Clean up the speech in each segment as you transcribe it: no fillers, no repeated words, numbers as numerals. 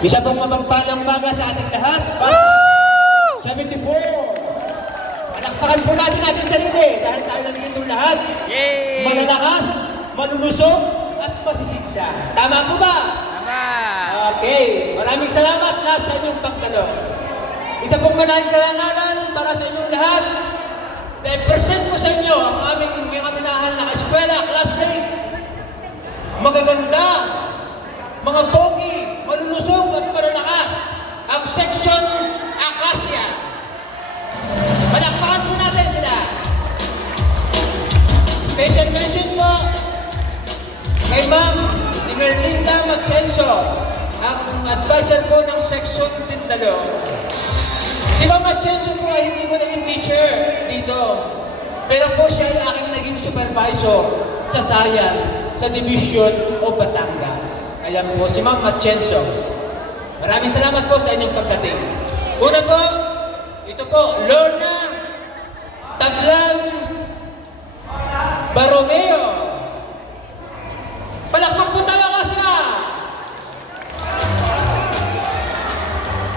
Isa pong mapagpalang umaga sa ating lahat. Batch 74. Palakpakan po natin ating sarili dahil tayo nandito lahat. Yay! Malalakas, malulusog, at masisigla. Tama po ba? Tama! Okay. Maraming salamat lahat sa inyong pagtanong. Isa pong maraming karangalan para sa inyong lahat. I-present ko sa inyo ang aming mga minahal na eskwela, classmate. Magaganda, mga pogi, malulusog at malalakas. Ang section Acacia. Palakpakan po natin sila. Special mention po kay Ma'am ni Merlinda Machenso, ang advisor ko ng section Tindalo. Si Ma'am Machenso po ay hindi ko naging teacher dito. Pero po siya ay aking naging supervisor sa Sayan, sa Division o Batangas. Ayan po, si Ma'am Machenso. Maraming salamat po sa inyong pagdating. Una po, ito po, Lorna Tablan Baromeo. Palakpak po tayo kasi na.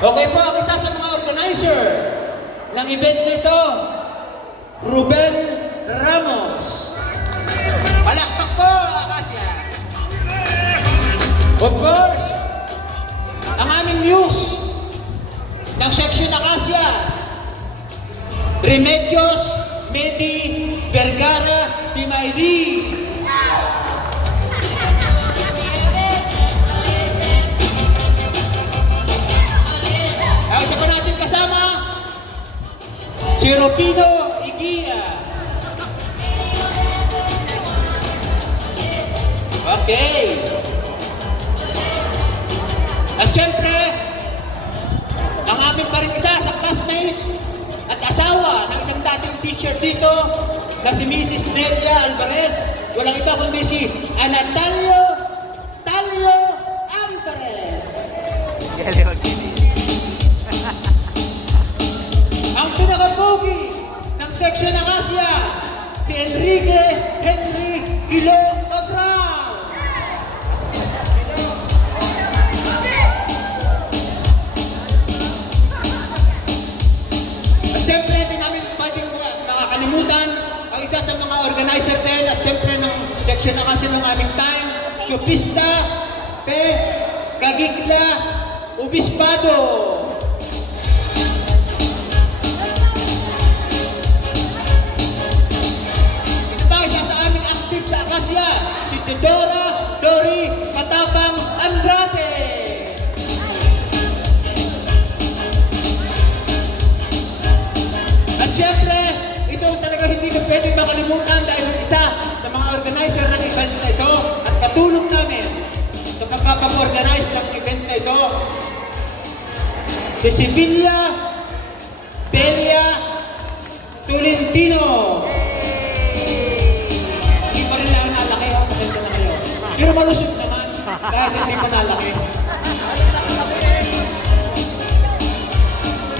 Okay po, ang isa sa mga organizer ng event nito, Ruben Ramos. Palakpak po, Acacia. Of course, ang aming news ng section Acacia, Remedios Medi Vergara Timayri. Ang isa pa natin kasama, si Rupino Igia. Okay. At syempre, ang aming pa rin isa sa classmates at asawa ng isang dating teacher dito na si Mrs. Nelia Alvarez. Walang iba kundi si Anatalio Talio Alvarez. Ang pinakapogi ng section Acacia, si Enrique Henry Gilo Cabral. At siyempre, hindi namin pwedeng makakalimutan ang isa sa mga organizer din at siyempre ng section Acacia ng aming time, Chupista P. Gagigla Obispado. Sa Acacia, si Teodora Dori Katapang Andrade. At syempre, ito talaga hindi ko pwedeng makalimutan dahil isa sa mga organizer ng event na ito at katulong namin sa pagkapag-organize ng event na ito, si Sibilia Belia Tolentino. Pero malusog naman, dahil hindi pa nalaki.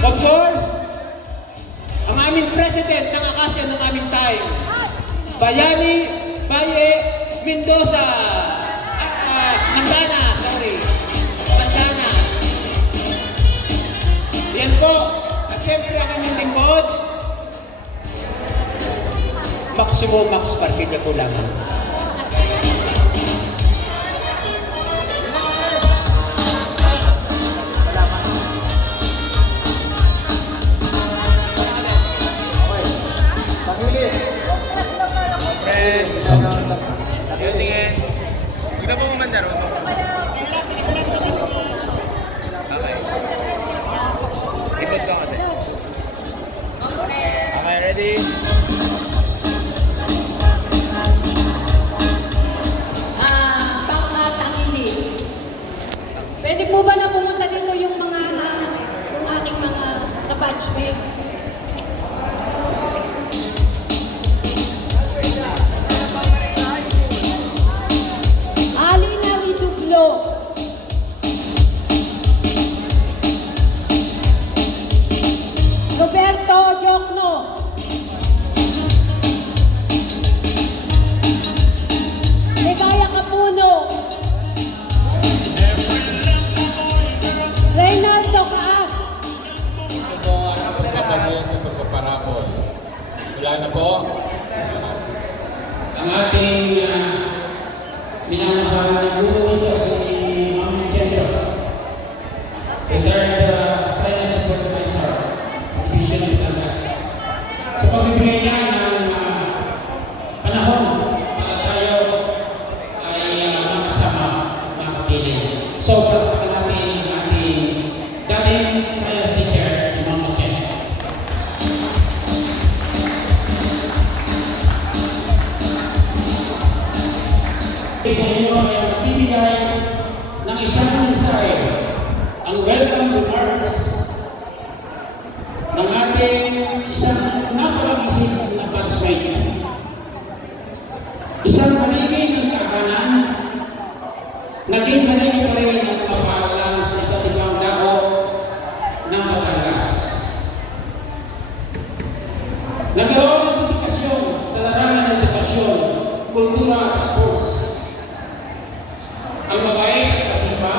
Of course, ang aming president ng Acacia ng aming time, Bayani Baye Mendoza. Mandana. Yan po. At siyempre ang aming lingkod, Maximo Max Partida po lang. Tingin. Kita po mamandaro. Okay. Repost ka kasi. Okay, ready? Tangili. Pwede po ba na pumunta dito yung mga yung aking mga kabatchmate? Alina Riduglo. Roberto Jokno. Ligaya Kapuno. na po. Ang ating minamahal na guro dito si Ma'am Jessa, retired science supervisor sa Division of Batangas. Sa pagbibigay niya ng panahon para tayo ay makasama, makapiling. So, pagpapagod natin ang ating dating science teacher, si Ma'am Jessa. Sa inyo ay magbibigay ng isang mensahe, ang welcome remarks ng ating isang napakasing na batchmate. Isang haligi ng tahanan, naging haligi pa rin ng mga paaralan sa iba't ibang dako ng Batangas. Nagkaroon ng edukasyon sa larangan ng edukasyon, kultura at sports. Ang mabait at kasipa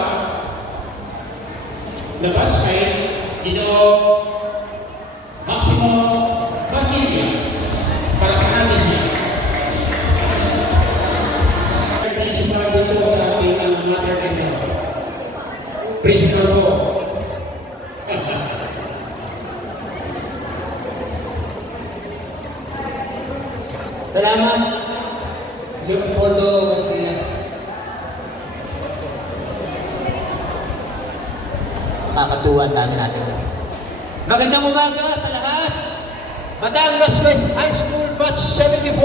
na batchmate, Ginoo Maximo Bakilya, para natin siya. Principal dito sa ating ang mother and principal po. Salamat, Leopoldo Garcia. Kakatuwa ang dami natin. Magandang umaga sa lahat. Batangas West High School Batch 74!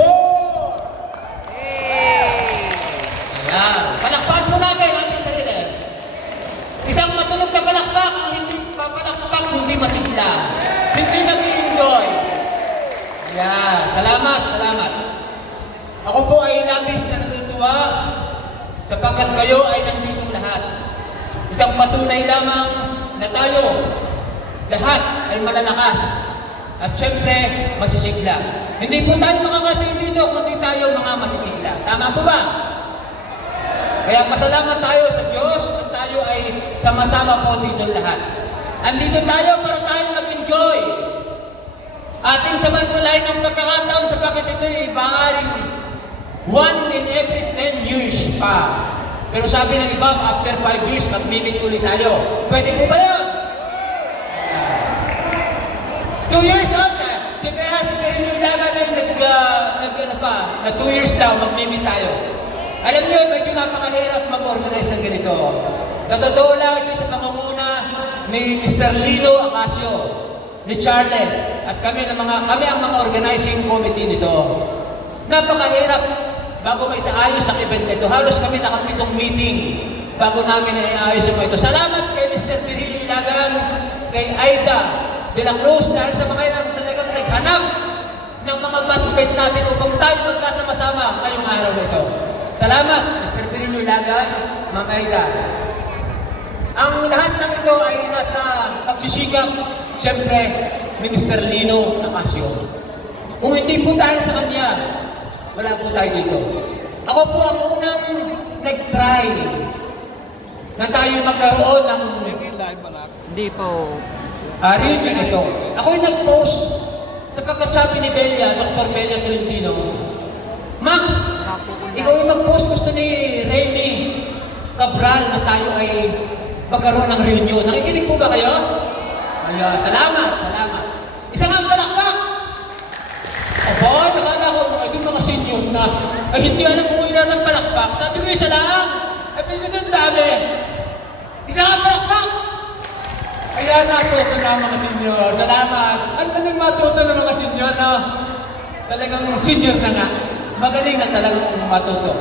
Ayan. Palakpakan po natin ang ating sarili. Isang matunog na palakpak ang hindi papalakpak, hindi masigla. Hindi nag-enjoy. Ayan. Salamat, salamat. Ako po ay labis na natutuwa sapagkat kayo ay nandito lahat. Isang patunay lamang na tayo lahat ay malalakas at syempre masisigla. Hindi po tayo makakating dito kundi tayo mga masisigla. Tama po ba? Kaya pasalamat tayo sa Diyos at tayo ay sama-sama po dito lahat. Andito tayo para tayo mag-enjoy. Ating samantalahin ang pagkakataon sapagkat ito ay maaaring 1 in every 10 years pa. Pero sabi ng iba, after 5 years, mag-meet ulit tayo. Pwede po ba yun? 2 years old na. Si Perino Ilaga na 2 years daw, mag-meet tayo. Alam niyo, medyo napakahirap mag-organize ng ganito. Sa totoo lang, ito sa pangunguna ni Mr. Lino Acacio, ni Charles, at kami ang mga organizing committee nito. Napakahirap bago may isaayos ang event nito. Halos kami nakapitong meeting bago namin naiayos ito. Salamat kay Mr. Perino Ilagan, kay Aida de la Cruz, dahil sa mga yan talagang naghanap ng mga batchmate natin upang tayo magkasama-sama ngayong araw nito. Salamat, Mr. Perino Ilagan, Ma'am Aida. Ang lahat ng ito ay nasa pagsisikap, siyempre, ni Mr. Lino Acacio. Kung hindi po tayo sa kanya, wala po tayo dito. Ako po ang unang nag-try na tayo magkaroon ng Hindi po. reunion ito. Ako yung nag-post sapagkat sabi ni Belia, Dr. Belia Tolentino, Max, ikaw yung mag-post, gusto ni Remy Cabral na tayo ay magkaroon ng reunion. Nakikinig po ba kayo? Ayan, salamat, salamat. Isa nga palakpak! Aba, nakala ko, ay yung mga senior na, ay hindi alam kung ilan ng palakpak. Sabi ko, isa lang. Ay, pinagandang dami. Isa nga palakpak! Kaya natuto na mga senior. Salamat. Ang taling matuto ng mga senior na talagang senior na nga. Magaling na talagang matuto.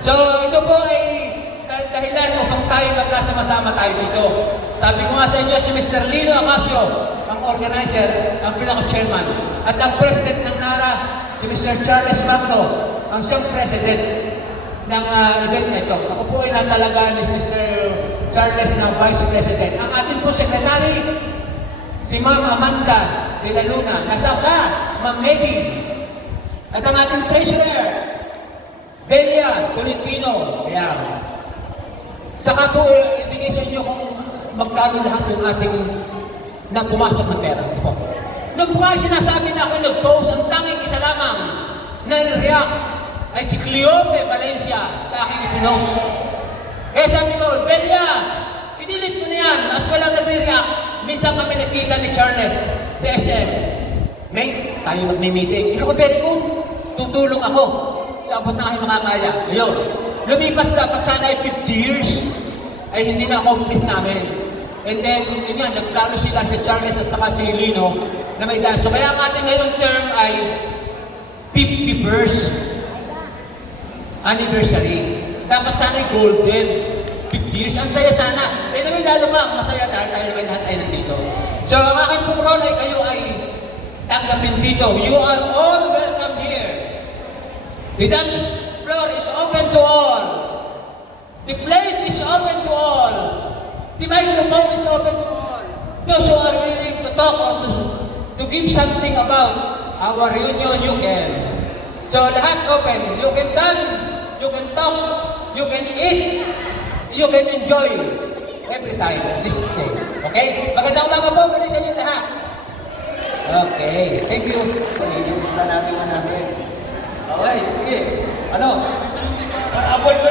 So, ito po ay dahilan upang tayo magkasama-sama tayo dito. Sabi ko nga sa inyo, si Mr. Lino Acacio, ang organizer, ang pinaka-chairman. At ang president ng NARA, si Mr. Charles Magno, ang siyang president ng event na ito. Ako po ay natalaga ni Mr. Charles na vice president. Ang ating po secretary, si Ma'am Amanda de la Luna. Nasa ka, Ma'am Medi. At ang ating treasurer, Belia Tolentino. Ayan. Saka po, ibigay sa inyo kung magkano lahat yung ating na pumasok na pera. Ito po. Nung buhay sinasabi na ako nag-post, ang tanging isa lamang na react ay si Cleope Valencia sa aking ipinost. Kaya sabi ko, Belia, i-delete mo na yan at walang nag-react. Minsan kami nakita ni Charles sa SM. May, tayo magmi-meeting. Ikaw, very good. Tutulong ako sa abot na aking makakaya. Ngayon, lumipas dapat sana ay 50 years ay hindi na-accomplish namin. And then, yun nga, nagplano sila si Charles at saka si Lino na may dance. So, kaya ang ating ngayong term ay 51st anniversary. Dapat sana ay golden. 50 years. Ang saya sana. Eh naman lalo pa, masaya dahil tayo naman lahat ay nandito. So, ang aking pong role ay kayo ay tanggapin dito. You are all welcome here. The dance floor is open to all. The plate is open to all. The microphone is open to all. Those who are willing to talk or to give something about our reunion, you can. So, lahat open. You can dance, you can talk, you can eat, you can enjoy every time this day. Okay? Magandang umaga po, muli sa inyo lahat. Okay, thank you. Iinis na natin manapin. Okay, sige. Ano? Avoid ko